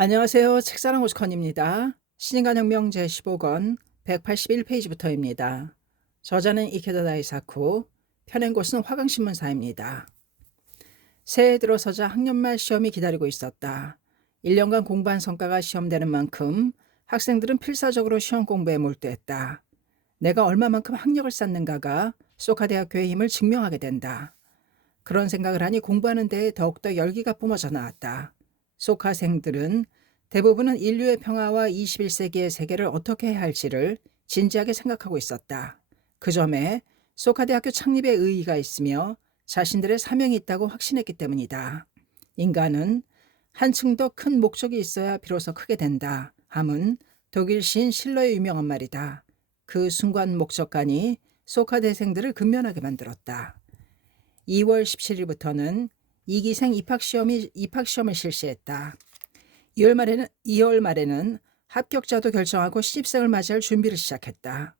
안녕하세요. 책사랑 오스컨입니다. 신인간혁명 제15권 181페이지부터입니다. 저자는 이케다 다이사쿠, 펴낸 곳은 화강신문사입니다. 새해 들어서자 학년말 시험이 기다리고 있었다. 1년간 공부한 성과가 시험되는 만큼 학생들은 필사적으로 시험 공부에 몰두했다. 내가 얼마만큼 학력을 쌓는가가 소카대학교의 힘을 증명하게 된다. 그런 생각을 하니 공부하는 데에 더욱더 열기가 뿜어져 나왔다. 소카생들은 대부분은 인류의 평화와 21세기의 세계를 어떻게 해야 할지를 진지하게 생각하고 있었다. 그 점에 소카대학교 창립의 의의가 있으며 자신들의 사명이 있다고 확신했기 때문이다. 인간은 한층 더 큰 목적이 있어야 비로소 크게 된다 함은 독일 시인 실러의 유명한 말이다. 그 순간 목적관이 소카대생들을 근면하게 만들었다. 2월 17일부터는 2기생 입학시험을 실시했다. 2월 말에는 합격자도 결정하고 신입생을 맞이할 준비를 시작했다.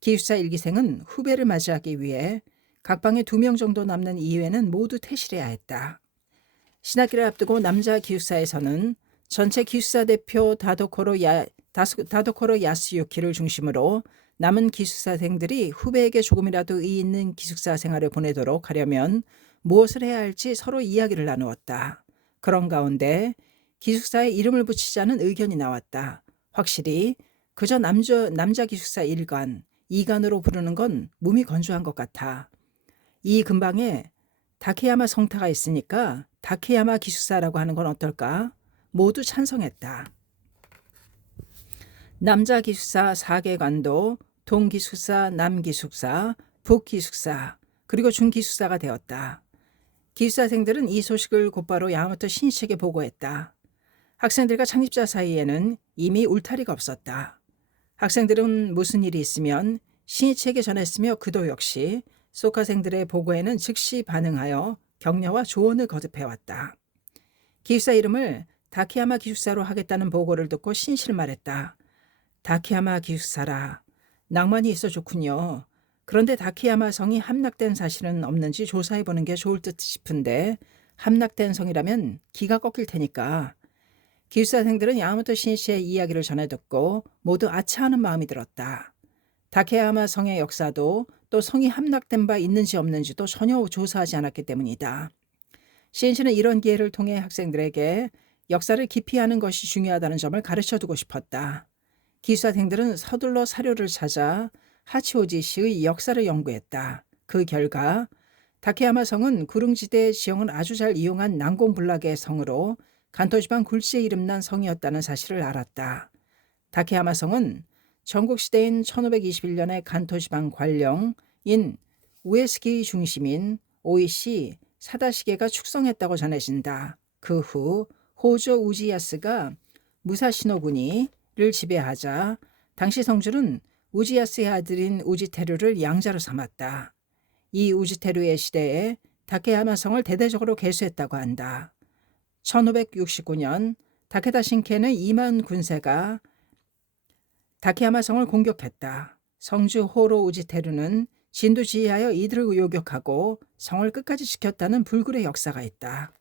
기숙사 1기생은 후배를 맞이하기 위해 각 방에 2명 정도 남는 이외에는 모두 퇴실해야 했다. 신학기를 앞두고 남자 기숙사에서는 전체 기숙사 대표 다도코로 야스유키를 중심으로 남은 기숙사생들이 후배에게 조금이라도 의의 있는 기숙사 생활을 보내도록 하려면 무엇을 해야 할지 서로 이야기를 나누었다. 그런 가운데 기숙사에 이름을 붙이자는 의견이 나왔다. 확실히 그저 남자 기숙사 1관, 2관으로 부르는 건 몸이 건조한 것 같아. 이 근방에 다케야마 성타가 있으니까 다케야마 기숙사라고 하는 건 어떨까? 모두 찬성했다. 남자 기숙사 4개관도 동기숙사, 남기숙사, 북기숙사, 그리고 중기숙사가 되었다. 기숙사생들은 이 소식을 곧바로 야마토 신이치에게 보고했다. 학생들과 창립자 사이에는 이미 울타리가 없었다. 학생들은 무슨 일이 있으면 신이치에게 전했으며 그도 역시 소카생들의 보고에는 즉시 반응하여 격려와 조언을 거듭해왔다. 기숙사 이름을 다케야마 기숙사로 하겠다는 보고를 듣고 신실 말했다. 다케야마 기숙사라. 낭만이 있어 좋군요. 그런데 다케야마 성이 함락된 사실은 없는지 조사해보는 게 좋을 듯 싶은데 함락된 성이라면 기가 꺾일 테니까. 기숙사생들은 야마토 신이치의 이야기를 전해 듣고 모두 아차하는 마음이 들었다. 다케야마 성의 역사도 또 성이 함락된 바 있는지 없는지도 전혀 조사하지 않았기 때문이다. 신이치는 이런 기회를 통해 학생들에게 역사를 깊이 아는 것이 중요하다는 점을 가르쳐두고 싶었다. 기숙사생들은 서둘러 사료를 찾아 하치오지시의 역사를 연구했다. 그 결과 다케야마 성은 구릉지대 지형을 아주 잘 이용한 난공불락의 성으로 간토지방 굴지에 이름난 성이었다는 사실을 알았다. 다케야마 성은 전국시대인 1521년에 간토지방 관령인 우에스기 중심인 오이시 사다시게가 축성했다고 전해진다. 그 후 호조 우지야스가 무사시노군이를 지배하자 당시 성주는 우지야스의 아들인 우지테루를 양자로 삼았다. 이 우지테루의 시대에 다케야마 성을 대대적으로 개수했다고 한다. 1569년 다케다 신케는 2만 군세가 다케야마 성을 공격했다. 성주 호로 우지테루는 진두지휘하여 이들을 요격하고 성을 끝까지 지켰다는 불굴의 역사가 있다.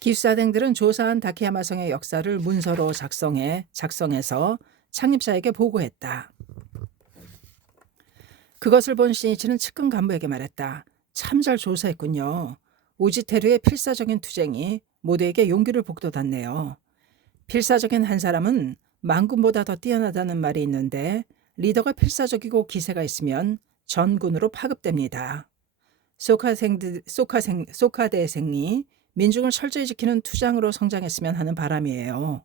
기숙사생들은 조사한 다케야마 성의 역사를 문서로 작성해서 창립자에게 보고했다. 그것을 본 신이치는 측근 간부에게 말했다. 참 잘 조사했군요. 우지테루의 필사적인 투쟁이 모두에게 용기를 북돋았네요. 필사적인 한 사람은 만군보다 더 뛰어나다는 말이 있는데 리더가 필사적이고 기세가 있으면 전군으로 파급됩니다. 소카대생이 민중을 철저히 지키는 투장으로 성장했으면 하는 바람이에요.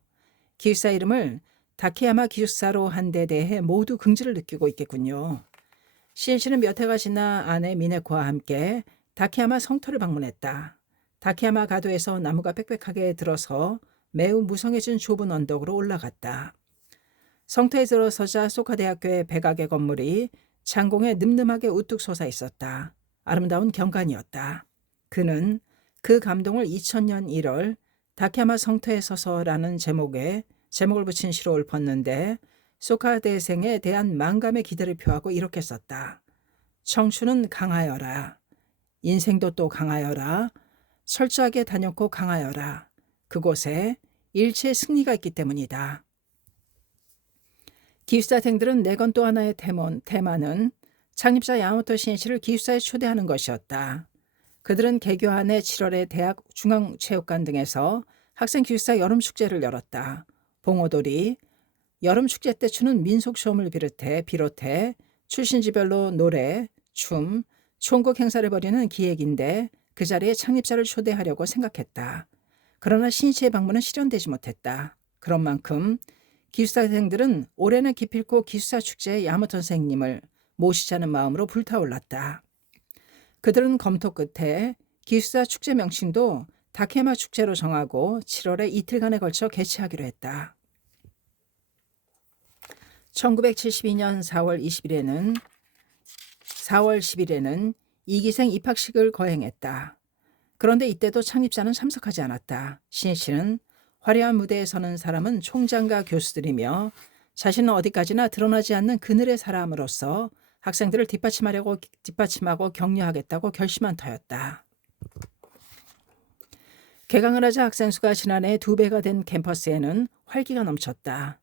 기숙사 이름을 다케야마 기숙사로 한 데 대해 모두 긍지를 느끼고 있겠군요. 신이치는 몇 해가 지나 아내 미네코와 함께 다케야마 성터를 방문했다. 다케야마 가도에서 나무가 빽빽하게 들어서 매우 무성해진 좁은 언덕으로 올라갔다. 성터에 들어서자 소카대학교의 백악의 건물이 창공에 늠름하게 우뚝 솟아 있었다. 아름다운 경관이었다. 그는 그 감동을 2000년 1월 다케야마 성터에 서서라는 제목을 붙인 시로 읊었는데 소카대생에 대한 만감의 기대를 표하고 이렇게 썼다. 청춘은 강하여라. 인생도 또 강하여라. 철저하게 다녀고 강하여라. 그곳에 일체의 승리가 있기 때문이다. 기숙사생들은 내건 또 하나의 테마는 창립자 야마모토 신이치를 기숙사에 초대하는 것이었다. 그들은 개교한해 7월에 대학 중앙체육관 등에서 학생 기숙사 여름축제를 열었다. 봉오돌이, 여름축제 때 추는 민속시험을 비롯해 출신지별로 노래, 춤, 총곡 행사를 벌이는 기획인데 그 자리에 창립자를 초대하려고 생각했다. 그러나 신이치의 방문은 실현되지 못했다. 그런 만큼 기숙사생들은 올해는 기필코 기숙사 축제에 야마모토 선생님을 모시자는 마음으로 불타올랐다. 그들은 검토 끝에 기숙사 축제 명칭도 다케야마 축제로 정하고 7월에 이틀간에 걸쳐 개최하기로 했다. 1972년 4월 10일에는 2기생 입학식을 거행했다. 그런데 이때도 창립자는 참석하지 않았다. 신이치는 화려한 무대에 서는 사람은 총장과 교수들이며 자신은 어디까지나 드러나지 않는 그늘의 사람으로서 학생들을 뒷받침하고 격려하겠다고 결심한 터였다. 개강을 하자 학생 수가 지난해 2배가 된 캠퍼스에는 활기가 넘쳤다.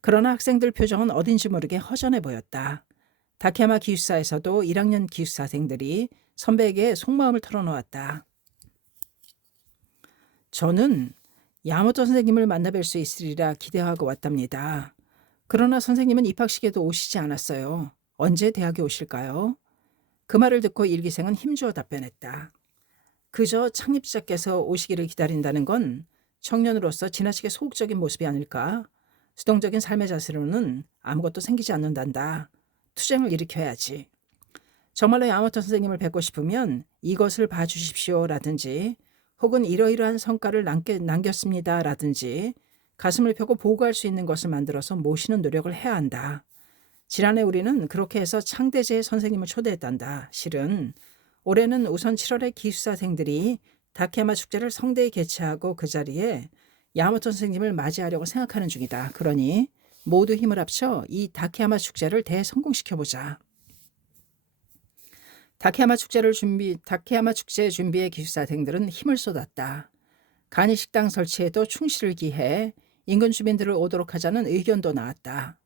그러나 학생들 표정은 어딘지 모르게 허전해 보였다. 다케야마 기숙사에서도 1학년 기숙사생들이 선배에게 속마음을 털어놓았다. 저는 야마모토 선생님을 만나뵐 수 있으리라 기대하고 왔답니다. 그러나 선생님은 입학식에도 오시지 않았어요. 언제 대학에 오실까요? 그 말을 듣고 1기생은 힘주어 답변했다. 그저 창립자께서 오시기를 기다린다는 건 청년으로서 지나치게 소극적인 모습이 아닐까? 수동적인 삶의 자세로는 아무것도 생기지 않는단다. 투쟁을 일으켜야지. 정말로 야마모토 선생님을 뵙고 싶으면 이것을 봐주십시오 라든지 혹은 이러이러한 성과를 남겼습니다 라든지 가슴을 펴고 보고할 수 있는 것을 만들어서 모시는 노력을 해야 한다. 지난해 우리는 그렇게 해서 창대제의 선생님을 초대했단다. 실은 올해는 우선 7월에 기숙사생들이 다케야마 축제를 성대히 개최하고 그 자리에 야마모토 선생님을 맞이하려고 생각하는 중이다. 그러니 모두 힘을 합쳐 이 다케야마 축제를 대성공시켜보자. 다케야마 축제 준비에 기숙사생들은 힘을 쏟았다. 간이식당 설치에도 충실을 기해 인근 주민들을 오도록 하자는 의견도 나왔다.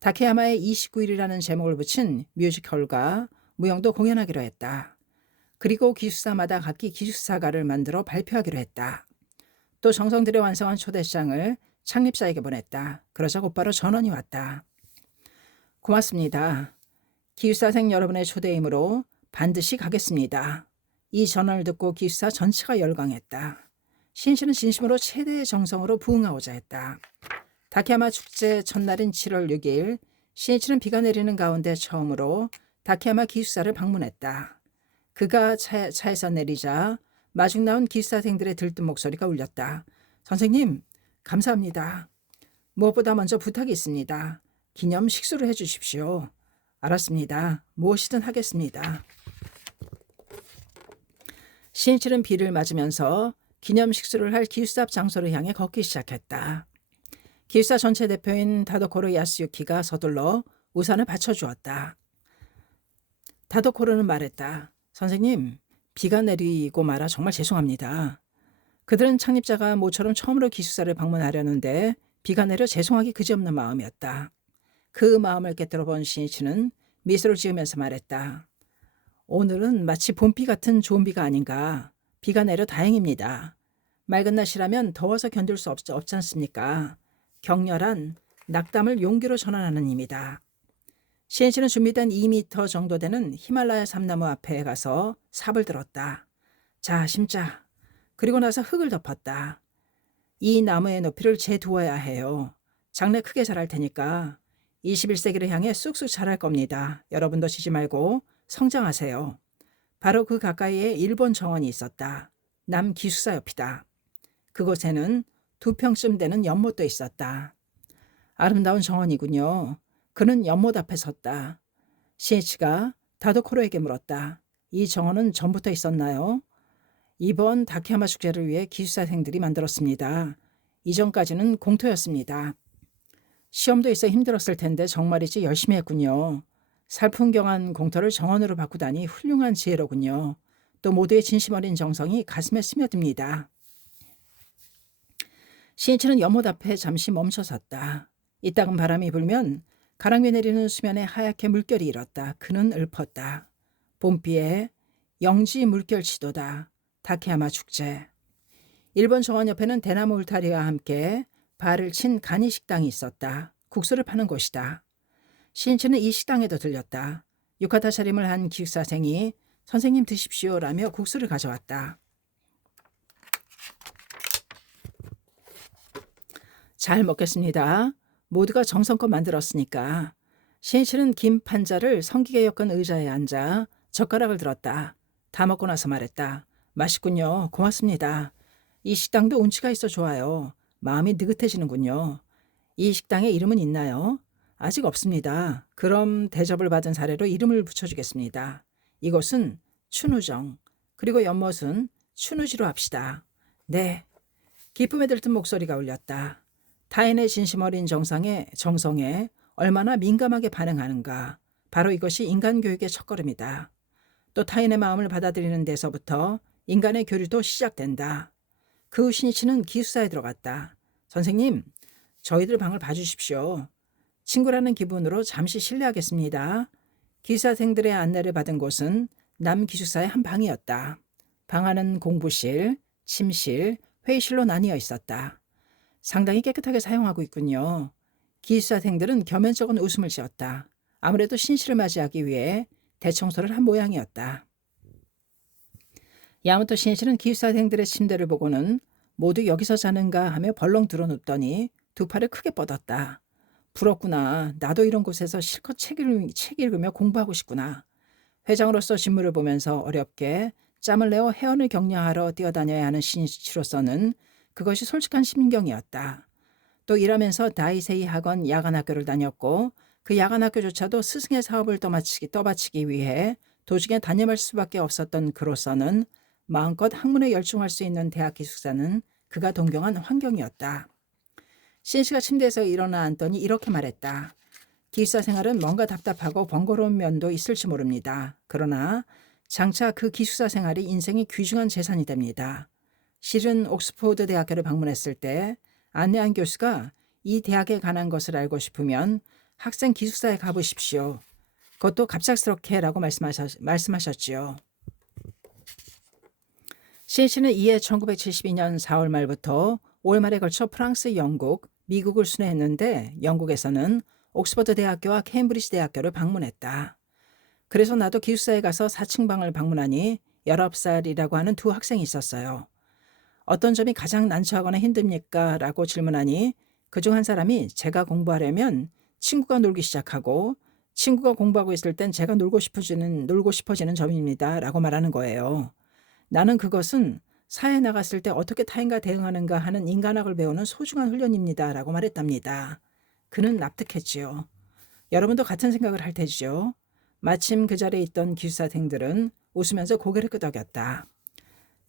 다케야마의 29일이라는 제목을 붙인 뮤지컬과 무용도 공연하기로 했다. 그리고 기숙사마다 각기 기숙사가를 만들어 발표하기로 했다. 또 정성 들여 완성한 초대장을 창립자에게 보냈다. 그러자 곧바로 전원이 왔다. 고맙습니다. 기숙사생 여러분의 초대이므로 반드시 가겠습니다. 이 전화를 듣고 기숙사 전체가 열광했다. 신씨는 진심으로 최대의 정성으로 부응하고자 했다. 다케야마 축제 첫날인 7월 6일 신이치는 비가 내리는 가운데 처음으로 다케야마 기숙사를 방문했다. 그가 차에서 내리자 마중 나온 기숙사생들의 들뜬 목소리가 울렸다. 선생님, 감사합니다. 무엇보다 먼저 부탁이 있습니다. 기념 식수를 해주십시오. 알았습니다. 무엇이든 하겠습니다. 신이치는 비를 맞으면서 기념 식수를 할 기숙사 앞 장소를 향해 걷기 시작했다. 기숙사 전체 대표인 다도코로 야스유키가 서둘러 우산을 받쳐주었다. 다도코로는 말했다. 선생님, 비가 내리고 말아 정말 죄송합니다. 그들은 창립자가 모처럼 처음으로 기숙사를 방문하려는데 비가 내려 죄송하기 그지없는 마음이었다. 그 마음을 꿰뚫어 본 신이치는 미소를 지으면서 말했다. 오늘은 마치 봄비 같은 좋은 비가 아닌가. 비가 내려 다행입니다. 맑은 날씨라면 더워서 견딜 수 없지 않습니까? 격렬한 낙담을 용기로 전환하는 힘이다. 신이치는 준비된 2m 정도 되는 히말라야 삼나무 앞에 가서 삽을 들었다. 자, 심자. 그리고 나서 흙을 덮었다. 이 나무의 높이를 재두어야 해요. 장래 크게 자랄 테니까 21세기를 향해 쑥쑥 자랄 겁니다. 여러분도 쉬지 말고 성장하세요. 바로 그 가까이에 일본 정원이 있었다. 남 기숙사 옆이다. 그곳에는 2평쯤 되는 연못도 있었다. 아름다운 정원이군요. 그는 연못 앞에 섰다. 신이치가 다도코로에게 물었다. 이 정원은 전부터 있었나요? 이번 다케야마 축제를 위해 기숙사생들이 만들었습니다. 이전까지는 공터였습니다. 시험도 있어 힘들었을 텐데 정말이지 열심히 했군요. 살풍경한 공터를 정원으로 바꾸다니 훌륭한 지혜로군요. 또 모두의 진심 어린 정성이 가슴에 스며듭니다. 신이치는 연못 앞에 잠시 멈춰섰다. 이따금 바람이 불면 가랑비 내리는 수면에 하얗게 물결이 일었다. 그는 읊었다. 봄비에 영지 물결치도다. 다케야마 축제. 일본 정원 옆에는 대나무 울타리와 함께 발을 친 간이 식당이 있었다. 국수를 파는 곳이다. 신이치는 이 식당에도 들렸다. 유카타 차림을 한 기숙사생이 선생님 드십시오라며 국수를 가져왔다. 잘 먹겠습니다. 모두가 정성껏 만들었으니까. 신이치는 긴 판자를 성기게 엮은 의자에 앉아 젓가락을 들었다. 다 먹고 나서 말했다. 맛있군요. 고맙습니다. 이 식당도 운치가 있어 좋아요. 마음이 느긋해지는군요. 이 식당에 이름은 있나요? 아직 없습니다. 그럼 대접을 받은 사례로 이름을 붙여주겠습니다. 이곳은 춘우정, 그리고 연못은 춘우지로 합시다. 네. 기쁨에 들뜬 목소리가 울렸다. 타인의 진심 어린 정성에 얼마나 민감하게 반응하는가. 바로 이것이 인간교육의 첫걸음이다. 또 타인의 마음을 받아들이는 데서부터 인간의 교류도 시작된다. 그 후 신이치는 기숙사에 들어갔다. 선생님, 저희들 방을 봐주십시오. 친구라는 기분으로 잠시 실례하겠습니다. 기숙사생들의 안내를 받은 곳은 남기숙사의 한 방이었다. 방 안은 공부실, 침실, 회의실로 나뉘어 있었다. 상당히 깨끗하게 사용하고 있군요. 기숙사생들은 겸연쩍은 웃음을 지었다. 아무래도 신씨를 맞이하기 위해 대청소를 한 모양이었다. 야마토 신씨는 기숙사생들의 침대를 보고는 모두 여기서 자는가 하며 벌렁 들어눕더니 두 팔을 크게 뻗었다. 부럽구나. 나도 이런 곳에서 실컷 책 읽으며 공부하고 싶구나. 회장으로서 직무를 보면서 어렵게 짬을 내어 회원을 격려하러 뛰어다녀야 하는 신이치로서는 그것이 솔직한 심경이었다. 또 일하면서 다이세이 학원 야간학교를 다녔고 그 야간학교조차도 스승의 사업을 떠받치기 위해 도중에 단념할 수밖에 없었던 그로서는 마음껏 학문에 열중할 수 있는 대학 기숙사는 그가 동경한 환경이었다. 신씨가 침대에서 일어나 앉더니 이렇게 말했다. 기숙사 생활은 뭔가 답답하고 번거로운 면도 있을지 모릅니다. 그러나 장차 그 기숙사 생활이 인생의 귀중한 재산이 됩니다. 실은 옥스포드 대학교를 방문했을 때 안내한 교수가 이 대학에 관한 것을 알고 싶으면 학생 기숙사에 가보십시오. 그것도 갑작스럽게라고 말씀하셨지요. 신씨는 이에 1972년 4월 말부터 5월 말에 걸쳐 프랑스, 영국, 미국을 순회했는데 영국에서는 옥스퍼드 대학교와 케임브리지 대학교를 방문했다. 그래서 나도 기숙사에 가서 4층 방을 방문하니 19살이라고 하는 두 학생이 있었어요. 어떤 점이 가장 난처하거나 힘듭니까? 라고 질문하니 그중 한 사람이 제가 공부하려면 친구가 놀기 시작하고 친구가 공부하고 있을 땐 제가 놀고 싶어지는 점입니다. 라고 말하는 거예요. 나는 그것은 사회에 나갔을 때 어떻게 타인과 대응하는가 하는 인간학을 배우는 소중한 훈련입니다. 라고 말했답니다. 그는 납득했지요. 여러분도 같은 생각을 할 테지요. 마침 그 자리에 있던 기숙사생들은 웃으면서 고개를 끄덕였다.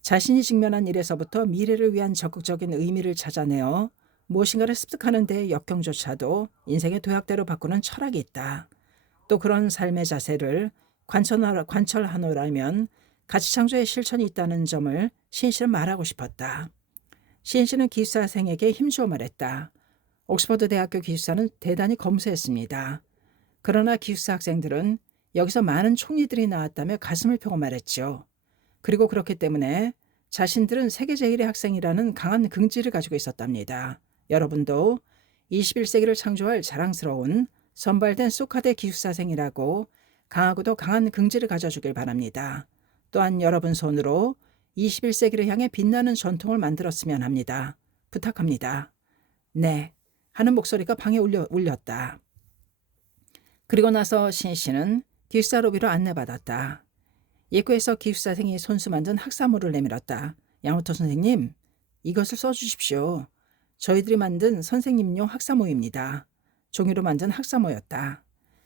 자신이 직면한 일에서부터 미래를 위한 적극적인 의미를 찾아내어 무엇인가를 습득하는 데의 역경조차도 인생의 도약대로 바꾸는 철학이 있다. 또 그런 삶의 자세를 관철하노라면 가치창조의 실천이 있다는 점을 신씨는 말하고 싶었다. 신씨는 기숙사생에게 힘주어 말했다. 옥스퍼드 대학교 기숙사는 대단히 검소했습니다. 그러나 기숙사 학생들은 여기서 많은 총리들이 나왔다며 가슴을 펴고 말했죠. 그리고 그렇기 때문에 자신들은 세계 제1의 학생이라는 강한 긍지를 가지고 있었답니다. 여러분도 21세기를 창조할 자랑스러운 선발된 소카대 기숙사생이라고 강하고도 강한 긍지를 가져주길 바랍니다. 또한 여러분 손으로 21세기를 향해 빛나는 전통을 만들었으면 합니다. 부탁합니다. 네, 하는 목소리가 방에 울렸다. 그리고 나서 신씨는 기숙사 로비로 안내받았다. 입구에서 기숙사생이 손수 만든 학사모를 내밀었다. 야마토 선생님, 이것을 써주십시오. 저희들이 만든 선생님용 학사모입니다. 종이로 만든 학사모였다.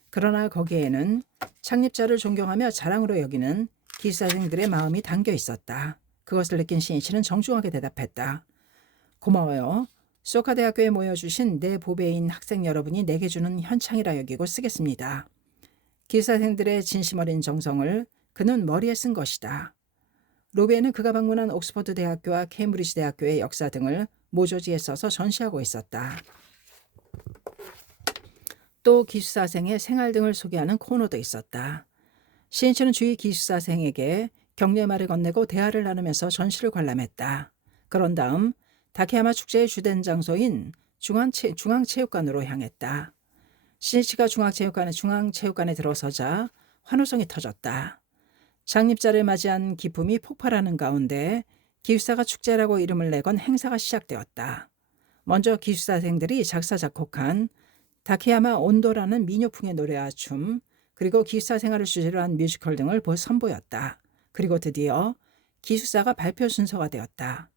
그러나 거기에는 창립자를 존경하며 자랑으로 여기는 기숙사생들의 마음이 담겨 있었다. 그것을 느낀 신이치는 정중하게 대답했다. 고마워요. 소카 대학교에 모여주신 내 보배인 학생 여러분이 내게 주는 현창이라 여기고 쓰겠습니다. 기숙사생들의 진심 어린 정성을 그는 머리에 쓴 것이다. 로베는 그가 방문한 옥스퍼드 대학교와 케임브리지 대학교의 역사 등을 모조지에 써서 전시하고 있었다. 또 기숙사생의 생활 등을 소개하는 코너도 있었다. 신이치는 주위 기숙사생에게 격려의 말을 건네고 대화를 나누면서 전시를 관람했다. 그런 다음 다케야마 축제의 주된 장소인 중앙체육관으로 향했다. 신이치가 중앙체육관에 들어서자 환호성이 터졌다. 창립자를 맞이한 기쁨이 폭발하는 가운데 기숙사가 축제라고 이름을 내건 행사가 시작되었다. 먼저 기숙사생들이 작사 작곡한 다케야마 온도라는 미녀풍의 노래와 춤, 그리고 기숙사 생활을 주제로 한 뮤지컬 등을 선보였다. 그리고 드디어 기숙사가 발표 순서가 되었다.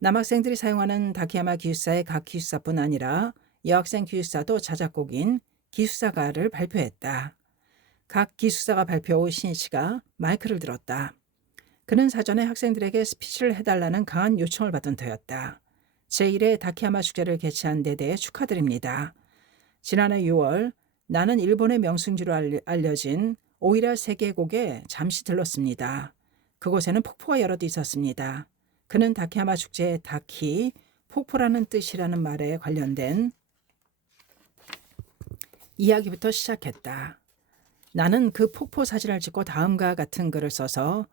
남학생들이 사용하는 다케야마 기숙사의 각 기숙사뿐 아니라 여학생 기숙사도 자작곡인 기숙사가를 발표했다. 각 기숙사가 발표 후 신이치가 마이크를 들었다. 그는 사전에 학생들에게 스피치를 해달라는 강한 요청을 받은 터였다. 제1회 다케야마 축제를 개최한 데 대해 축하드립니다. 지난해 6월 나는 일본의 명승지로 알려진 오이라 세계곡에 잠시 들렀습니다. 그곳에는 폭포가 여럿 있었습니다. 그는 다케야마 축제의 다키, 폭포라는 뜻이라는 말에 관련된 이야기부터 시작했다. 나는 그 폭포 사진을 찍고 다음과 같은 글을 써서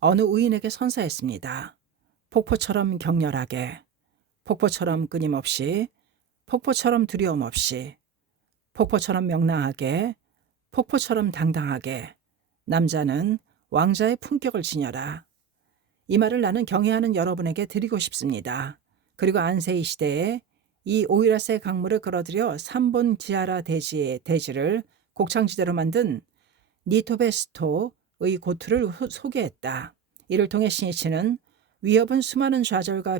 어느 우인에게 선사했습니다. 폭포처럼 격렬하게, 폭포처럼 끊임없이, 폭포처럼 두려움 없이, 폭포처럼 명랑하게, 폭포처럼 당당하게, 남자는 왕자의 품격을 지녀라. 이 말을 나는 경애하는 여러분에게 드리고 싶습니다. 그리고 안세이 시대에 이 오이라세 강물을 끌어들여 3본 지하라 대지를 곡창지대로 만든 니토베스토의 고투를 소개했다. 이를 통해 신이치는 위협은 수많은 좌절과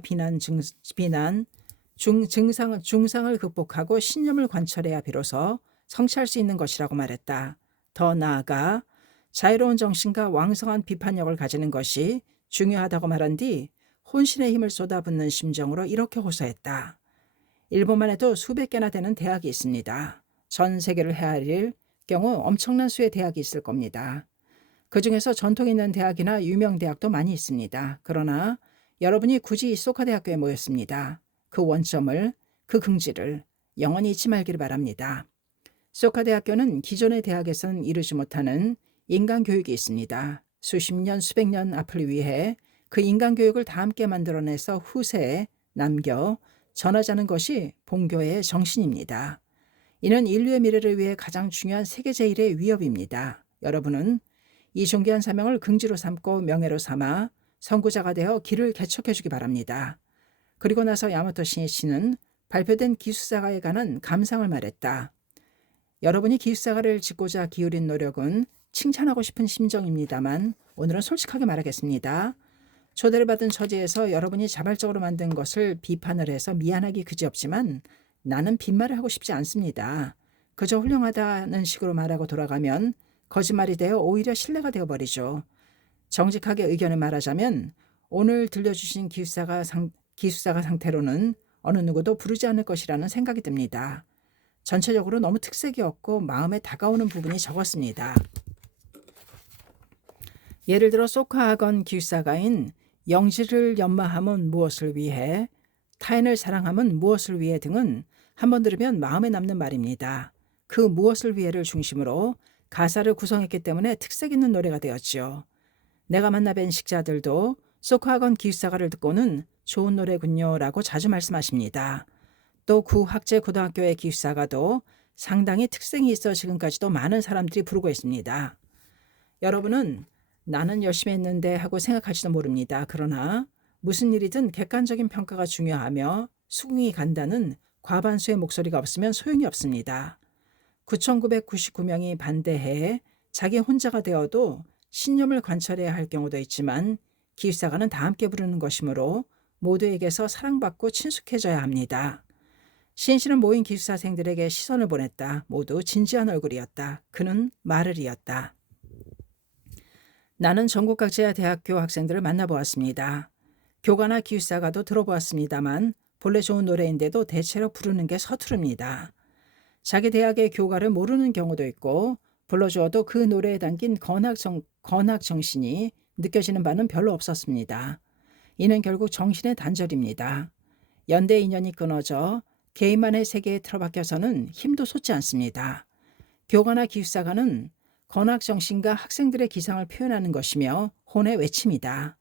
중상을 극복하고 신념을 관철해야 비로소 성취할 수 있는 것이라고 말했다. 더 나아가 자유로운 정신과 왕성한 비판력을 가지는 것이 중요하다고 말한 뒤 혼신의 힘을 쏟아붓는 심정으로 이렇게 호소했다. 일본만 해도 수백 개나 되는 대학이 있습니다. 전 세계를 헤아릴 경우 엄청난 수의 대학이 있을 겁니다. 그 중에서 전통 있는 대학이나 유명 대학도 많이 있습니다. 그러나 여러분이 굳이 소카 대학교에 모였습니다. 그 원점을, 그 긍지를 영원히 잊지 말기를 바랍니다. 소카 대학교는 기존의 대학에서는 이루지 못하는 인간 교육이 있습니다. 수십 년, 수백 년 앞을 위해 그 인간 교육을 다 함께 만들어내서 후세에 남겨 전하자는 것이 본교의 정신입니다. 이는 인류의 미래를 위해 가장 중요한 세계 제1의 위협입니다. 여러분은 이 존귀한 사명을 긍지로 삼고 명예로 삼아 선구자가 되어 길을 개척해 주기 바랍니다. 그리고 나서 야마토 신이치는 발표된 기숙사가에 관한 감상을 말했다. 여러분이 기숙사가를 짓고자 기울인 노력은 칭찬하고 싶은 심정입니다만 오늘은 솔직하게 말하겠습니다. 초대를 받은 처지에서 여러분이 자발적으로 만든 것을 비판을 해서 미안하기 그지없지만 나는 빈말을 하고 싶지 않습니다. 그저 훌륭하다는 식으로 말하고 돌아가면 거짓말이 되어 오히려 신뢰가 되어버리죠. 정직하게 의견을 말하자면 오늘 들려주신 기숙사가 상태로는 어느 누구도 부르지 않을 것이라는 생각이 듭니다. 전체적으로 너무 특색이 없고 마음에 다가오는 부분이 적었습니다. 예를 들어 소카 학원 기숙사가인 영지를 연마함은 무엇을 위해, 타인을 사랑함은 무엇을 위해 등은 한번 들으면 마음에 남는 말입니다. 그 무엇을 위해를 중심으로 가사를 구성했기 때문에 특색 있는 노래가 되었죠. 내가 만나 뵌 식자들도 소카 학원 기숙사가를 듣고는 좋은 노래군요 라고 자주 말씀하십니다. 또 구학제 고등학교의 기숙사가도 상당히 특색이 있어 지금까지도 많은 사람들이 부르고 있습니다. 여러분은 나는 열심히 했는데 하고 생각할지도 모릅니다. 그러나 무슨 일이든 객관적인 평가가 중요하며 수긍이 간다는 과반수의 목소리가 없으면 소용이 없습니다. 9,999명이 반대해 자기 혼자가 되어도 신념을 관철해야 할 경우도 있지만 기숙사가는 다 함께 부르는 것이므로 모두에게서 사랑받고 친숙해져야 합니다. 신씨는 모인 기숙사생들에게 시선을 보냈다. 모두 진지한 얼굴이었다. 그는 말을 이었다. 나는 전국 각지의 대학교 학생들을 만나보았습니다. 교가나 기숙사가도 들어보았습니다만 본래 좋은 노래인데도 대체로 부르는 게 서투릅니다. 자기 대학의 교가를 모르는 경우도 있고 불러주어도 그 노래에 담긴 건학 정신이 느껴지는 바는 별로 없었습니다. 이는 결국 정신의 단절입니다. 연대 인연이 끊어져 개인만의 세계에 틀어박혀서는 힘도 솟지 않습니다. 교가나 기숙사가는 건학정신과 학생들의 기상을 표현하는 것이며 혼의 외침이다.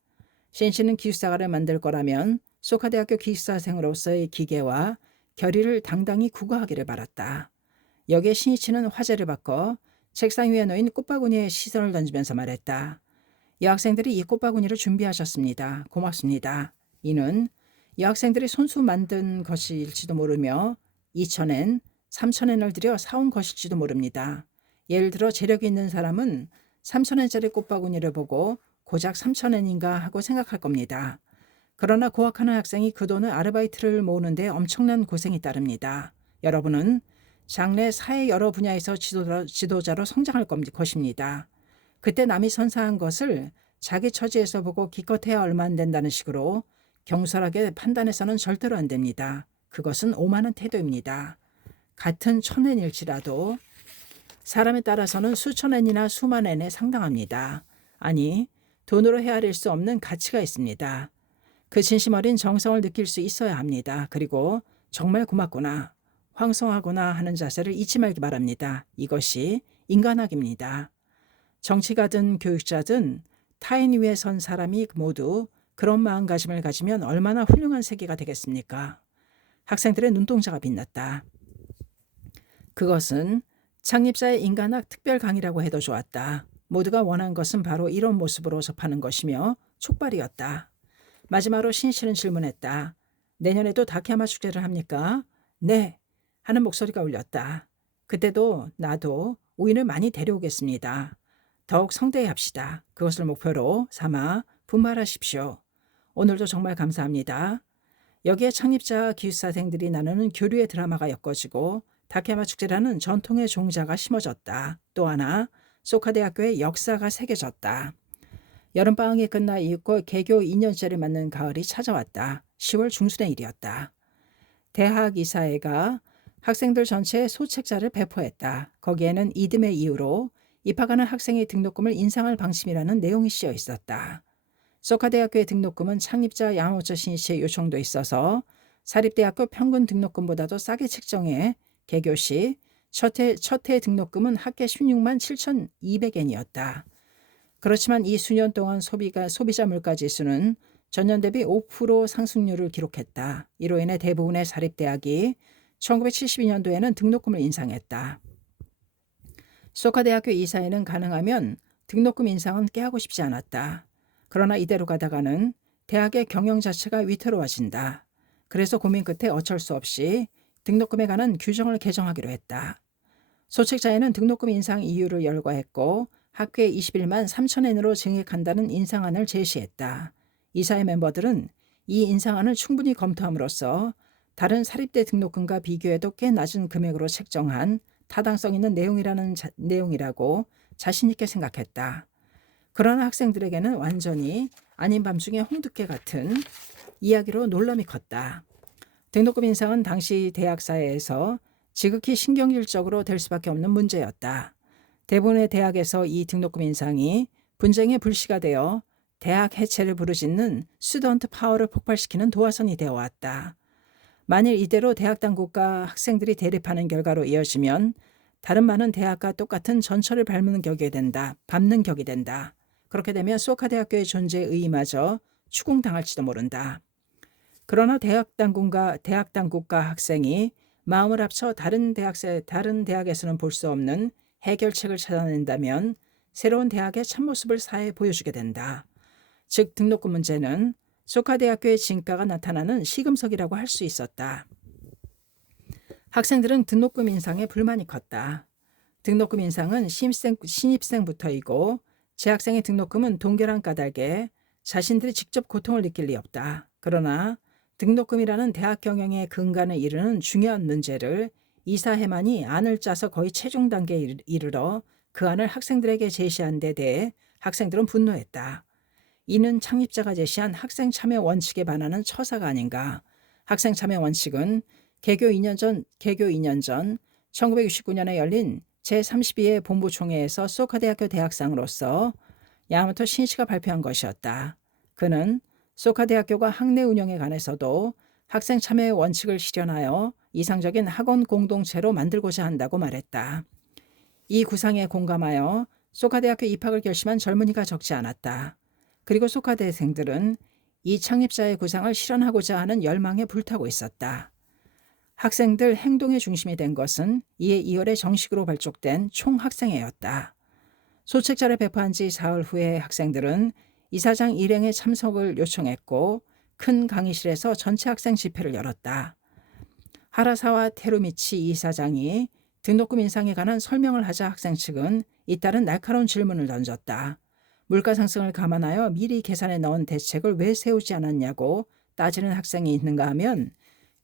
신씨는 기숙사가를 만들 거라면 소카대학교 기숙사생으로서의 기계와 결의를 당당히 구가하기를 바랐다. 여기에 신이치는 화제를 바꿔 책상 위에 놓인 꽃바구니에 시선을 던지면서 말했다. 여학생들이 이 꽃바구니를 준비하셨습니다. 고맙습니다. 이는 여학생들이 손수 만든 것일지도 모르며 2,000엔, 3,000엔을 들여 사온 것일지도 모릅니다. 예를 들어 재력이 있는 사람은 3,000엔짜리 꽃바구니를 보고 고작 3,000엔인가 하고 생각할 겁니다. 그러나 고학하는 학생이 그 돈을 아르바이트를 모으는 데 엄청난 고생이 따릅니다. 여러분은 장래 사회 여러 분야에서 지도자로 성장할 것입니다. 그때 남이 선사한 것을 자기 처지에서 보고 기껏해야 얼마 안 된다는 식으로 경솔하게 판단해서는 절대로 안 됩니다. 그것은 오만한 태도입니다. 같은 1,000엔일지라도 사람에 따라서는 수천 엔이나 수만 엔에 상당합니다. 아니, 돈으로 헤아릴 수 없는 가치가 있습니다. 그 진심 어린 정성을 느낄 수 있어야 합니다. 그리고 정말 고맙구나, 황송하구나 하는 자세를 잊지 말기 바랍니다. 이것이 인간학입니다. 정치가든 교육자든 타인 위에 선 사람이 모두 그런 마음가짐을 가지면 얼마나 훌륭한 세계가 되겠습니까? 학생들의 눈동자가 빛났다. 그것은 창립자의 인간학 특별 강의라고 해도 좋았다. 모두가 원한 것은 바로 이런 모습으로 접하는 것이며 촉발이었다. 마지막으로 신씨는 질문했다. 내년에도 다케야마 축제를 합니까? 네, 하는 목소리가 울렸다. 그때도 나도 우인을 많이 데려오겠습니다. 더욱 성대히 합시다. 그것을 목표로 삼아 분발하십시오. 오늘도 정말 감사합니다. 여기에 창립자 기숙사생들이 나누는 교류의 드라마가 엮어지고 다케야마 축제라는 전통의 종자가 심어졌다. 또 하나 소카대학교의 역사가 새겨졌다. 여름방학이 끝나 이윽고 개교 2년째를 맞는 가을이 찾아왔다. 10월 중순의 일이었다. 대학 이사회가 학생들 전체에 소책자를 배포했다. 거기에는 이듬해 이후로 입학하는 학생의 등록금을 인상할 방침이라는 내용이 씌어 있었다. 소카대학교의 등록금은 창립자 야마모토 신씨의 요청도 있어서 사립대학교 평균 등록금보다도 싸게 책정해 개교 시 첫 해 등록금은 학계 16만 7,200엔이었다. 그렇지만 이 수년 동안 소비자 물가지수는 전년 대비 5% 상승률을 기록했다. 이로 인해 대부분의 사립대학이 1972년도에는 등록금을 인상했다. 소카대학교 이사회는 가능하면 등록금 인상은 깨하고 싶지 않았다. 그러나 이대로 가다가는 대학의 경영 자체가 위태로워진다. 그래서 고민 끝에 어쩔 수 없이 등록금에 관한 규정을 개정하기로 했다. 소책자에는 등록금 인상 이유를 열거했고 학교에 21만 3천엔으로 증액한다는 인상안을 제시했다. 이사회 멤버들은 이 인상안을 충분히 검토함으로써 다른 사립대 등록금과 비교해도 꽤 낮은 금액으로 책정한 타당성 있는 내용이라고 자신 있게 생각했다. 그러나 학생들에게는 완전히 아닌 밤중에 홍두깨 같은 이야기로 놀람이 컸다. 등록금 인상은 당시 대학 사회에서 지극히 신경질적으로 될 수밖에 없는 문제였다. 대부분의 대학에서 이 등록금 인상이 분쟁의 불씨가 되어 대학 해체를 부르짖는 스튜던트 파워를 폭발시키는 도화선이 되어왔다. 만일 이대로 대학 당국과 학생들이 대립하는 결과로 이어지면 다른 많은 대학과 똑같은 전철을 밟는 격이 된다. 그렇게 되면 소카대학교의 존재의 의의마저 추궁당할지도 모른다. 그러나 대학 당국과 학생이 마음을 합쳐 다른 대학에서는 볼 수 없는 해결책을 찾아낸다면 새로운 대학의 참모습을 사회에 보여주게 된다. 즉 등록금 문제는 소카대학교의 진가가 나타나는 시금석이라고 할 수 있었다. 학생들은 등록금 인상에 불만이 컸다. 등록금 인상은 신입생부터이고 재학생의 등록금은 동결한 까닭에 자신들이 직접 고통을 느낄 리 없다. 그러나 등록금이라는 대학 경영의 근간을 이루는 중요한 문제를 이사회만이 안을 짜서 거의 최종 단계에 이르러 그 안을 학생들에게 제시한 데 대해 학생들은 분노했다. 이는 창립자가 제시한 학생 참여 원칙에 반하는 처사가 아닌가. 학생 참여 원칙은 개교 2년 전 1969년에 열린 제32회 본부총회에서 소카대학교 대학상으로서 야마토 신시가 발표한 것이었다. 그는 소카 대학교가 학내 운영에 관해서도 학생 참여의 원칙을 실현하여 이상적인 학원 공동체로 만들고자 한다고 말했다. 이 구상에 공감하여 소카 대학교 입학을 결심한 젊은이가 적지 않았다. 그리고 소카 대생들은 이 창립자의 구상을 실현하고자 하는 열망에 불타고 있었다. 학생들 행동의 중심이 된 것은 이해 2월에 정식으로 발족된 총학생회였다. 소책자를 배포한 지 사흘 후에 학생들은 이사장 일행의 참석을 요청했고 큰 강의실에서 전체 학생 집회를 열었다. 하라사와 테루미치 이사장이 등록금 인상에 관한 설명을 하자 학생 측은 잇따른 날카로운 질문을 던졌다. 물가 상승을 감안하여 미리 계산에 넣은 대책을 왜 세우지 않았냐고 따지는 학생이 있는가 하면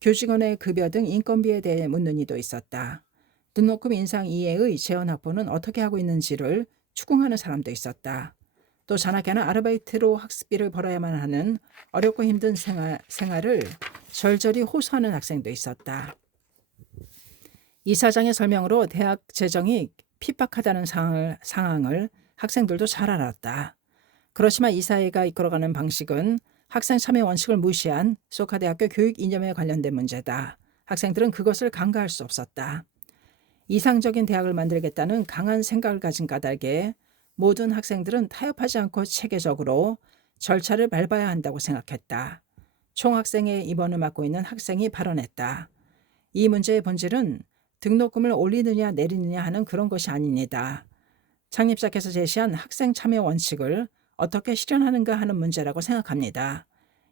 교직원의 급여 등 인건비에 대해 묻는 이도 있었다. 등록금 인상 이외의 재원 확보는 어떻게 하고 있는지를 추궁하는 사람도 있었다. 또 자나깨나 아르바이트로 학습비를 벌어야만 하는 어렵고 힘든 생활을 절절히 호소하는 학생도 있었다. 이사장의 설명으로 대학 재정이 핍박하다는 상황을 학생들도 잘 알았다. 그렇지만 이사회가 이끌어가는 방식은 학생 참여 원칙을 무시한 소카 대학교 교육 이념에 관련된 문제다. 학생들은 그것을 간과할 수 없었다. 이상적인 대학을 만들겠다는 강한 생각을 가진 까닭에 모든 학생들은 타협하지 않고 체계적으로 절차를 밟아야 한다고 생각했다. 총학생의 입원을 맡고 있는 학생이 발언했다. 이 문제의 본질은 등록금을 올리느냐 내리느냐 하는 그런 것이 아닙니다. 창립자께서 제시한 학생 참여 원칙을 어떻게 실현하는가 하는 문제라고 생각합니다.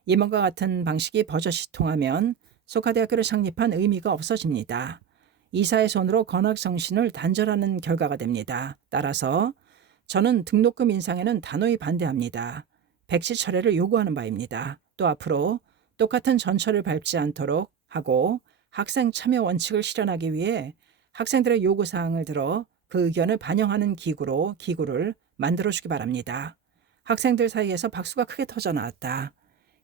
이번과 같은 방식이 버젓이 통하면 소카대학교를 창립한 의미가 없어집니다. 이사의 손으로 건학 정신을 단절하는 결과가 됩니다. 따라서 저는 등록금 인상에는 단호히 반대합니다. 백지 철회를 요구하는 바입니다. 또 앞으로 똑같은 전철을 밟지 않도록 하고 학생 참여 원칙을 실현하기 위해 학생들의 요구사항을 들어 그 의견을 반영하는 기구를 만들어주기 바랍니다. 학생들 사이에서 박수가 크게 터져 나왔다.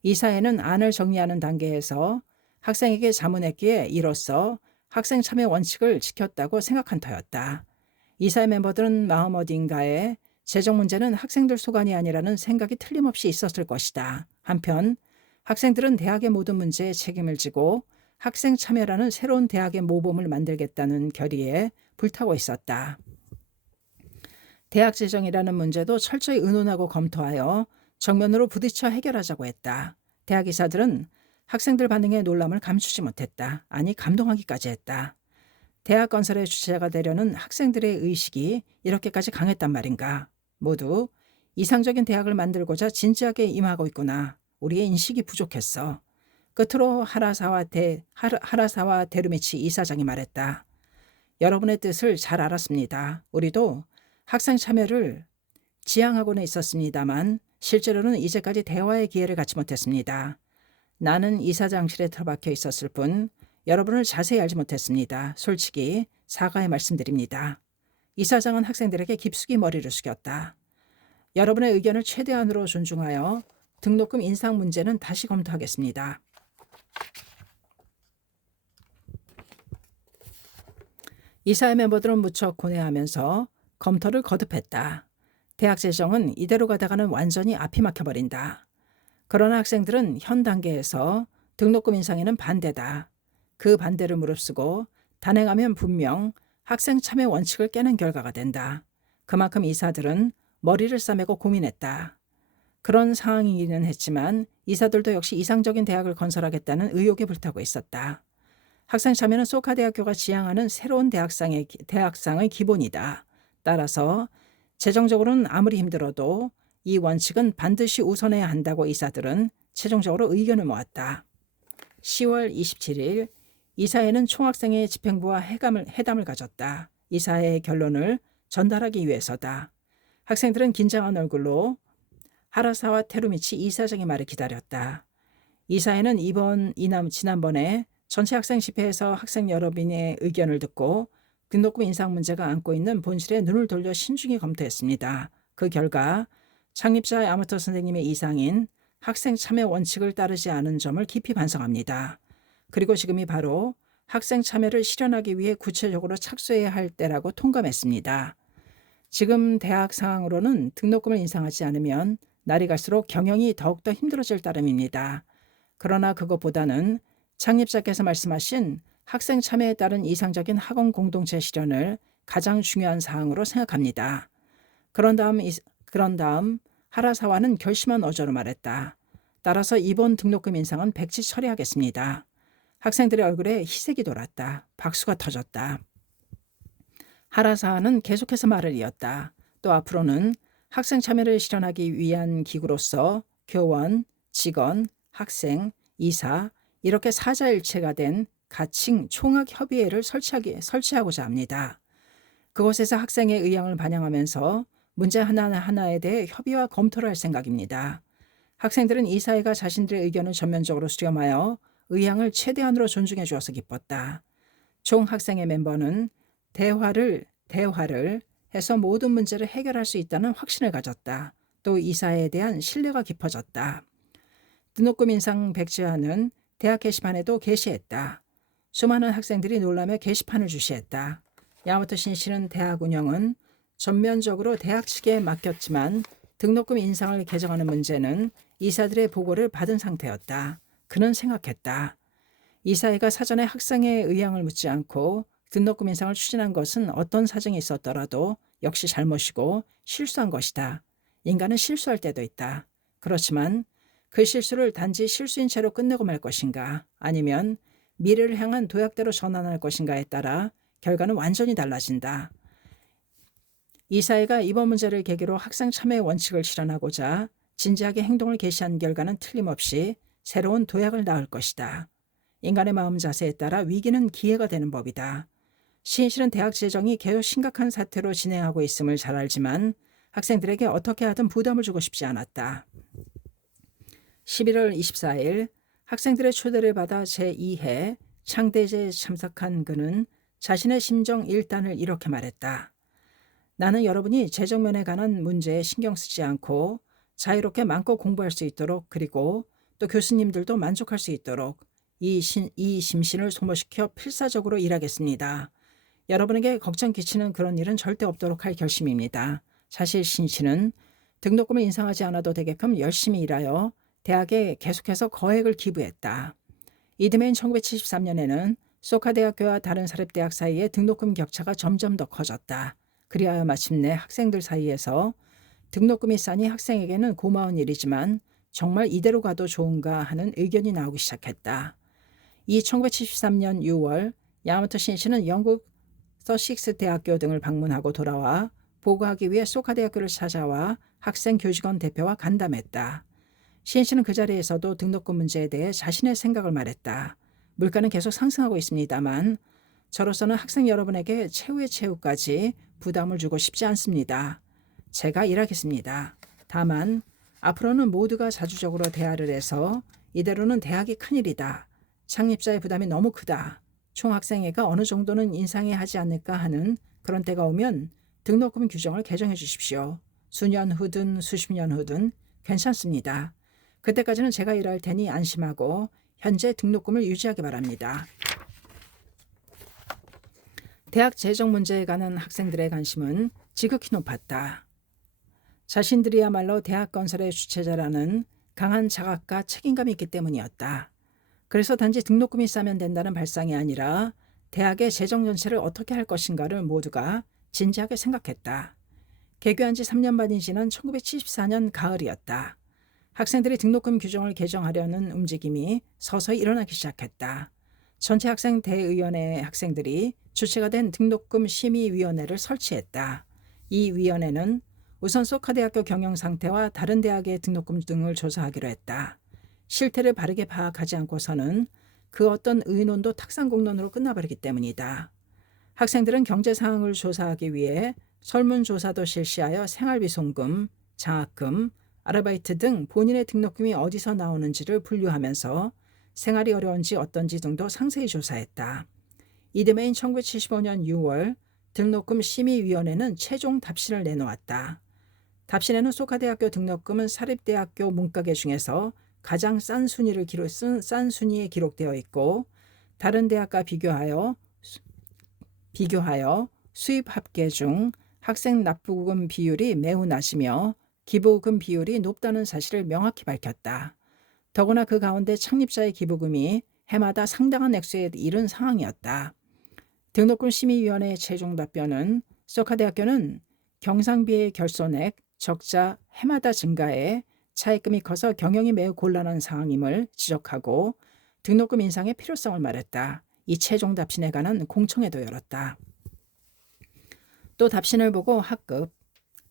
이사회는 안을 정리하는 단계에서 학생에게 자문했기에 이로써 학생 참여 원칙을 지켰다고 생각한 터였다. 이사회 멤버들은 마음 어딘가에 재정 문제는 학생들 소관이 아니라는 생각이 틀림없이 있었을 것이다. 한편 학생들은 대학의 모든 문제에 책임을 지고 학생 참여라는 새로운 대학의 모범을 만들겠다는 결의에 불타고 있었다. 대학 재정이라는 문제도 철저히 의논하고 검토하여 정면으로 부딪혀 해결하자고 했다. 대학 이사들은 학생들 반응에 놀람을 감추지 못했다. 아니 감동하기까지 했다. 대학 건설의 주체자가 되려는 학생들의 의식이 이렇게까지 강했단 말인가. 모두 이상적인 대학을 만들고자 진지하게 임하고 있구나. 우리의 인식이 부족했어. 끝으로 하라사와 데르미치 이사장이 말했다. 여러분의 뜻을 잘 알았습니다. 우리도 학생 참여를 지향하고는 있었습니다만 실제로는 이제까지 대화의 기회를 갖지 못했습니다. 나는 이사장실에 틀어박혀 있었을 뿐 여러분을 자세히 알지 못했습니다. 솔직히 사과의 말씀드립니다. 이사장은 학생들에게 깊숙이 머리를 숙였다. 여러분의 의견을 최대한으로 존중하여 등록금 인상 문제는 다시 검토하겠습니다. 이사회 멤버들은 무척 고뇌하면서 검토를 거듭했다. 대학 재정은 이대로 가다가는 완전히 앞이 막혀버린다. 그러나 학생들은 현 단계에서 등록금 인상에는 반대다. 그 반대를 무릅쓰고 단행하면 분명 학생 참여 원칙을 깨는 결과가 된다. 그만큼 이사들은 머리를 싸매고 고민했다. 그런 상황이기는 했지만 이사들도 역시 이상적인 대학을 건설하겠다는 의욕에 불타고 있었다. 학생 참여는 소카 대학교가 지향하는 새로운 대학상의 기본이다. 따라서 재정적으로는 아무리 힘들어도 이 원칙은 반드시 우선해야 한다고 이사들은 최종적으로 의견을 모았다. 10월 27일 이사회는 총학생회 집행부와 회담을 가졌다. 이사회의 결론을 전달하기 위해서다. 학생들은 긴장한 얼굴로 하라사와 테루미치 이사장의 말을 기다렸다. 이사회는 지난번에 전체 학생 집회에서 학생 여러분의 의견을 듣고 등록금 인상 문제가 안고 있는 본실에 눈을 돌려 신중히 검토했습니다. 그 결과 창립자 야마토 선생님의 이상인 학생 참여 원칙을 따르지 않은 점을 깊이 반성합니다. 그리고 지금이 바로 학생 참여를 실현하기 위해 구체적으로 착수해야 할 때라고 통감했습니다. 지금 대학 상황으로는 등록금을 인상하지 않으면 날이 갈수록 경영이 더욱더 힘들어질 따름입니다. 그러나 그것보다는 창립자께서 말씀하신 학생 참여에 따른 이상적인 학원 공동체 실현을 가장 중요한 사항으로 생각합니다. 그런 다음 하라사와는 결심한 어조로 말했다. 따라서 이번 등록금 인상은 백지 처리하겠습니다. 학생들의 얼굴에 희색이 돌았다. 박수가 터졌다. 하라사와는 계속해서 말을 이었다. 또 앞으로는 학생 참여를 실현하기 위한 기구로서 교원, 직원, 학생, 이사 이렇게 사자일체가 된 가칭 총학협의회를 설치하고자 합니다. 그곳에서 학생의 의향을 반영하면서 문제 하나하나에 대해 협의와 검토를 할 생각입니다. 학생들은 이사회가 자신들의 의견을 전면적으로 수렴하여 의향을 최대한으로 존중해 주어서 기뻤다. 총 학생의 멤버는 대화를 해서 모든 문제를 해결할 수 있다는 확신을 가졌다. 또 이사회에 대한 신뢰가 깊어졌다. 등록금 인상 백지화는 대학 게시판에도 게시했다. 수많은 학생들이 놀라며 게시판을 주시했다. 야마토 신씨는 대학 운영은 전면적으로 대학 측에 맡겼지만 등록금 인상을 개정하는 문제는 이사들의 보고를 받은 상태였다. 그는 생각했다. 이사회가 사전에 학생의 의향을 묻지 않고 등록금 인상을 추진한 것은 어떤 사정이 있었더라도 역시 잘못이고 실수한 것이다. 인간은 실수할 때도 있다. 그렇지만 그 실수를 단지 실수인 채로 끝내고 말 것인가 아니면 미래를 향한 도약대로 전환할 것인가에 따라 결과는 완전히 달라진다. 이사회가 이번 문제를 계기로 학생 참여의 원칙을 실현하고자 진지하게 행동을 개시한 결과는 틀림없이 새로운 도약을 낳을 것이다. 인간의 마음 자세에 따라 위기는 기회가 되는 법이다. 시인실은 대학 재정이 계속 심각한 사태로 진행하고 있음을 잘 알지만 학생들에게 어떻게 하든 부담을 주고 싶지 않았다. 11월 24일 학생들의 초대를 받아 제2회 창대제에 참석한 그는 자신의 심정 일단을 이렇게 말했다. 나는 여러분이 재정면에 관한 문제에 신경 쓰지 않고 자유롭게 마음껏 공부할 수 있도록 그리고 또 교수님들도 만족할 수 있도록 이 심신을 소모시켜 필사적으로 일하겠습니다. 여러분에게 걱정 끼치는 그런 일은 절대 없도록 할 결심입니다. 사실 신씨는 등록금을 인상하지 않아도 되게끔 열심히 일하여 대학에 계속해서 거액을 기부했다. 이듬해인 1973년에는 소카 대학교와 다른 사립대학 사이의 등록금 격차가 점점 더 커졌다. 그리하여 마침내 학생들 사이에서 등록금이 싸니 학생에게는 고마운 일이지만 정말 이대로 가도 좋은가 하는 의견이 나오기 시작했다. 이 1973년 6월 야마토 신씨는 영국 서식스 대학교 등을 방문하고 돌아와 보고하기 위해 소카 대학교를 찾아와 학생 교직원 대표와 간담했다. 신씨는 그 자리에서도 등록금 문제에 대해 자신의 생각을 말했다. 물가는 계속 상승하고 있습니다만 저로서는 학생 여러분에게 최후의 최후까지 부담을 주고 싶지 않습니다. 제가 일하겠습니다. 다만 앞으로는 모두가 자주적으로 대화를 해서 이대로는 대학이 큰일이다. 창립자의 부담이 너무 크다. 총학생회가 어느 정도는 인상해야 하지 않을까 하는 그런 때가 오면 등록금 규정을 개정해 주십시오. 수년 후든 수십 년 후든 괜찮습니다. 그때까지는 제가 일할 테니 안심하고 현재 등록금을 유지하기 바랍니다. 대학 재정 문제에 관한 학생들의 관심은 지극히 높았다. 자신들이야말로 대학 건설의 주체자라는 강한 자각과 책임감이 있기 때문이었다. 그래서 단지 등록금이 싸면 된다는 발상이 아니라 대학의 재정 전체를 어떻게 할 것인가를 모두가 진지하게 생각했다. 개교한 지 3년 반이 지난 1974년 가을이었다. 학생들이 등록금 규정을 개정하려는 움직임이 서서히 일어나기 시작했다. 전체 학생 대의원회 학생들이 주체가 된 등록금 심의위원회를 설치했다. 이 위원회는 우선 소카대학교 경영 상태와 다른 대학의 등록금 등을 조사하기로 했다. 실태를 바르게 파악하지 않고서는 그 어떤 의논도 탁상공론으로 끝나버리기 때문이다. 학생들은 경제 상황을 조사하기 위해 설문조사도 실시하여 생활비 송금, 장학금, 아르바이트 등 본인의 등록금이 어디서 나오는지를 분류하면서 생활이 어려운지 어떤지 등도 상세히 조사했다. 이듬해인 1975년 6월 등록금 심의위원회는 최종 답신을 내놓았다. 답신에는 소카대학교 등록금은 사립대학교 문과계 중에서 가장 싼 순위에 기록되어 있고 다른 대학과 비교하여 수입 합계 중 학생 납부금 비율이 매우 낮으며 기부금 비율이 높다는 사실을 명확히 밝혔다. 더구나 그 가운데 창립자의 기부금이 해마다 상당한 액수에 이른 상황이었다. 등록금 심의위원회의 최종 답변은 소카대학교는 경상비의 결손액, 적자 해마다 증가해 차입금이 커서 경영이 매우 곤란한 상황임을 지적하고 등록금 인상의 필요성을 말했다. 이 최종 답신에 관한 공청회도 열었다. 또 답신을 보고 학급,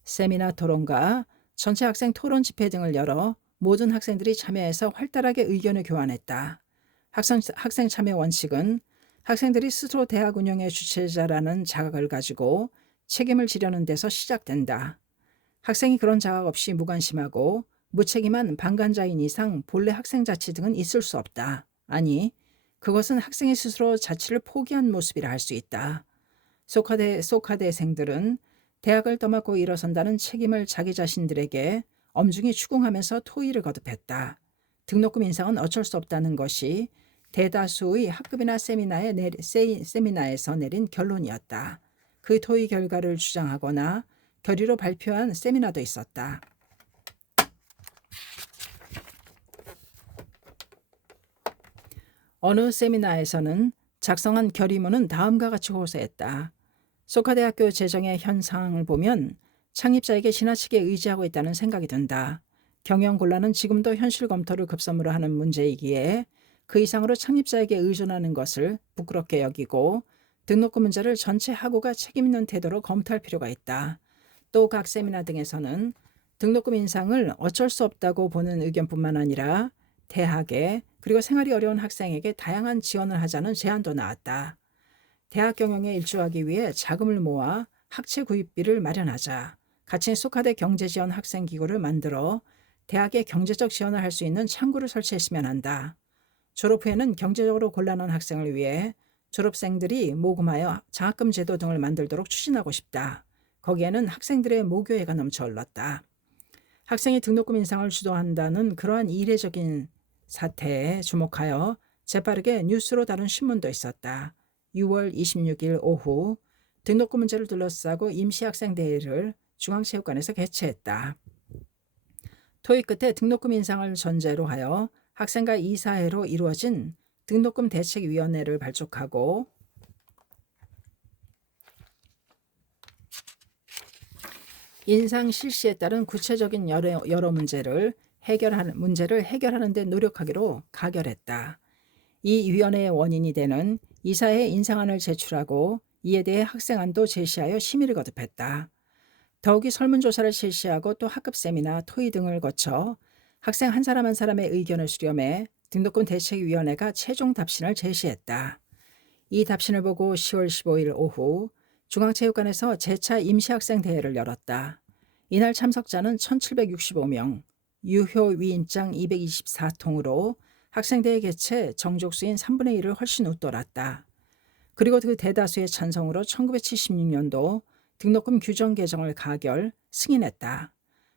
세미나 토론과 전체 학생 토론 집회 등을 열어 모든 학생들이 참여해서 활달하게 의견을 교환했다. 학생 참여 원칙은 학생들이 스스로 대학 운영의 주체자라는 자각을 가지고 책임을 지려는 데서 시작된다. 학생이 그런 자각 없이 무관심하고 무책임한 방관자인 이상 본래 학생자치 등은 있을 수 없다. 아니, 그것은 학생이 스스로 자치를 포기한 모습이라 할 수 있다. 소카대생들은 대학을 떠맡고 일어선다는 책임을 자기 자신들에게 엄중히 추궁하면서 토의를 거듭했다. 등록금 인상은 어쩔 수 없다는 것이 대다수의 학급이나 세미나에서 내린 결론이었다. 그 토의 결과를 주장하거나 결의로 발표한 세미나도 있었다. 어느 세미나에서는 작성한 결의문은 다음과 같이 호소했다. 소카대학교 재정의 현 상황을 보면 창립자에게 지나치게 의지하고 있다는 생각이 든다. 경영 곤란은 지금도 현실 검토를 급선무로 하는 문제이기에 그 이상으로 창립자에게 의존하는 것을 부끄럽게 여기고 등록금 문제를 전체 학우가 책임 있는 태도로 검토할 필요가 있다. 또 각 세미나 등에서는 등록금 인상을 어쩔 수 없다고 보는 의견뿐만 아니라 대학에 그리고 생활이 어려운 학생에게 다양한 지원을 하자는 제안도 나왔다. 대학 경영에 일조하기 위해 자금을 모아 학체 구입비를 마련하자. 같이 소카대 경제지원 학생기구를 만들어 대학에 경제적 지원을 할 수 있는 창구를 설치했으면 한다. 졸업 후에는 경제적으로 곤란한 학생을 위해 졸업생들이 모금하여 장학금 제도 등을 만들도록 추진하고 싶다. 거기에는 학생들의 모교회가 넘쳐 흘렀다. 학생이 등록금 인상을 주도한다는 그러한 이례적인 사태에 주목하여 재빠르게 뉴스로 다룬 신문도 있었다. 6월 26일 오후 등록금 문제를 둘러싸고 임시학생대회를 중앙체육관에서 개최했다. 토의 끝에 등록금 인상을 전제로 하여 학생과 이사회로 이루어진 등록금 대책위원회를 발족하고 인상 실시에 따른 구체적인 여러 문제를 해결하는 데 노력하기로 가결했다. 이 위원회의 원인이 되는 이사회 인상안을 제출하고 이에 대해 학생안도 제시하여 심의를 거듭했다. 더욱이 설문조사를 실시하고 또 학급 세미나, 토의 등을 거쳐 학생 한 사람 한 사람의 의견을 수렴해 등록금 대책위원회가 최종 답신을 제시했다. 이 답신을 보고 10월 15일 오후 중앙체육관에서 제4 임시학생대회를 열었다. 이날 참석자는 1765명, 유효위임장 224통으로 학생대회 개최 정족수인 3분의 1을 훨씬 웃돌았다. 그리고 그 대다수의 찬성으로 1976년도 등록금 규정 개정을 가결, 승인했다.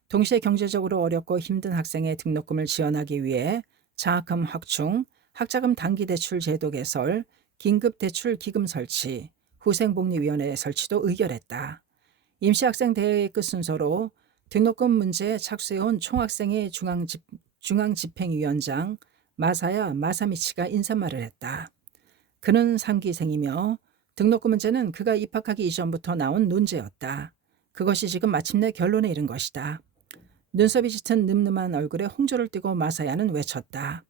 동시에 경제적으로 어렵고 힘든 학생의 등록금을 지원하기 위해 장학금 확충, 학자금 단기대출 제도 개설, 긴급대출 기금 설치, 후생복리위원회 설치도 의결했다. 임시학생대회의 끝 순서로 등록금 문제에 착수해온 총학생회 중앙집행위원장 마사야 마사미치가 인사말을 했다. 그는 3기생이며 등록금 문제는 그가 입학하기 이전부터 나온 논제였다. 그것이 지금 마침내 결론에 이른 것이다. 눈썹이 짙은 늠름한 얼굴에 홍조를 띠고 마사야는 외쳤다.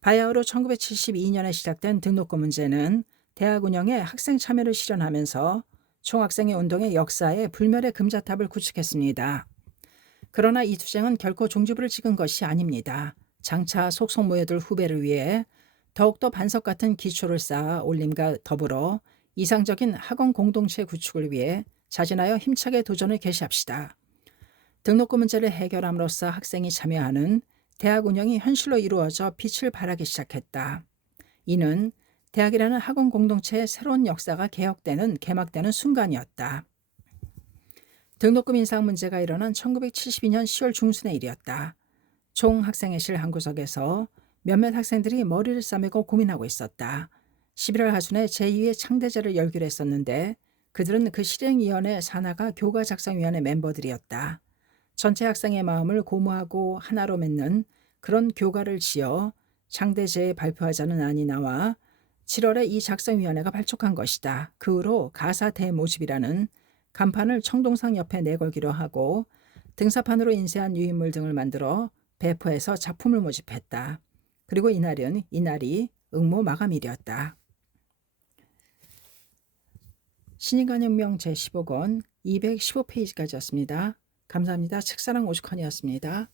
바야흐로 1972년에 시작된 등록금 문제는 대학 운영에 학생 참여를 실현하면서 총학생회 운동의 역사에 불멸의 금자탑을 구축했습니다. 그러나 이 투쟁은 결코 종지부를 찍은 것이 아닙니다. 장차 속속 모여들 후배를 위해 더욱더 반석 같은 기초를 쌓아 올림과 더불어 이상적인 학원 공동체 구축을 위해 자진하여 힘차게 도전을 개시합시다. 등록금 문제를 해결함으로써 학생이 참여하는 대학 운영이 현실로 이루어져 빛을 발하기 시작했다. 이는 대학이라는 학원 공동체의 새로운 역사가 개막되는 순간이었다. 등록금 인상 문제가 일어난 1972년 10월 중순의 일이었다. 총학생회실 한 구석에서 몇몇 학생들이 머리를 싸매고 고민하고 있었다. 11월 하순에 제2회 창대제를 열기로 했었는데 그들은 그 실행위원회 산하가 교가 작성위원회 멤버들이었다. 전체 학생의 마음을 고무하고 하나로 맺는 그런 교가를 지어 장대제에 발표하자는 안이 나와 7월에 이 작성위원회가 발족한 것이다. 그 후로 가사 대모집이라는 간판을 청동상 옆에 내걸기로 하고 등사판으로 인쇄한 유인물 등을 만들어 배포해서 작품을 모집했다. 그리고 이날이 응모 마감일이었다. 신인간혁명 제15권 215페이지까지였습니다. 감사합니다. 책사랑 오죽헌이었습니다.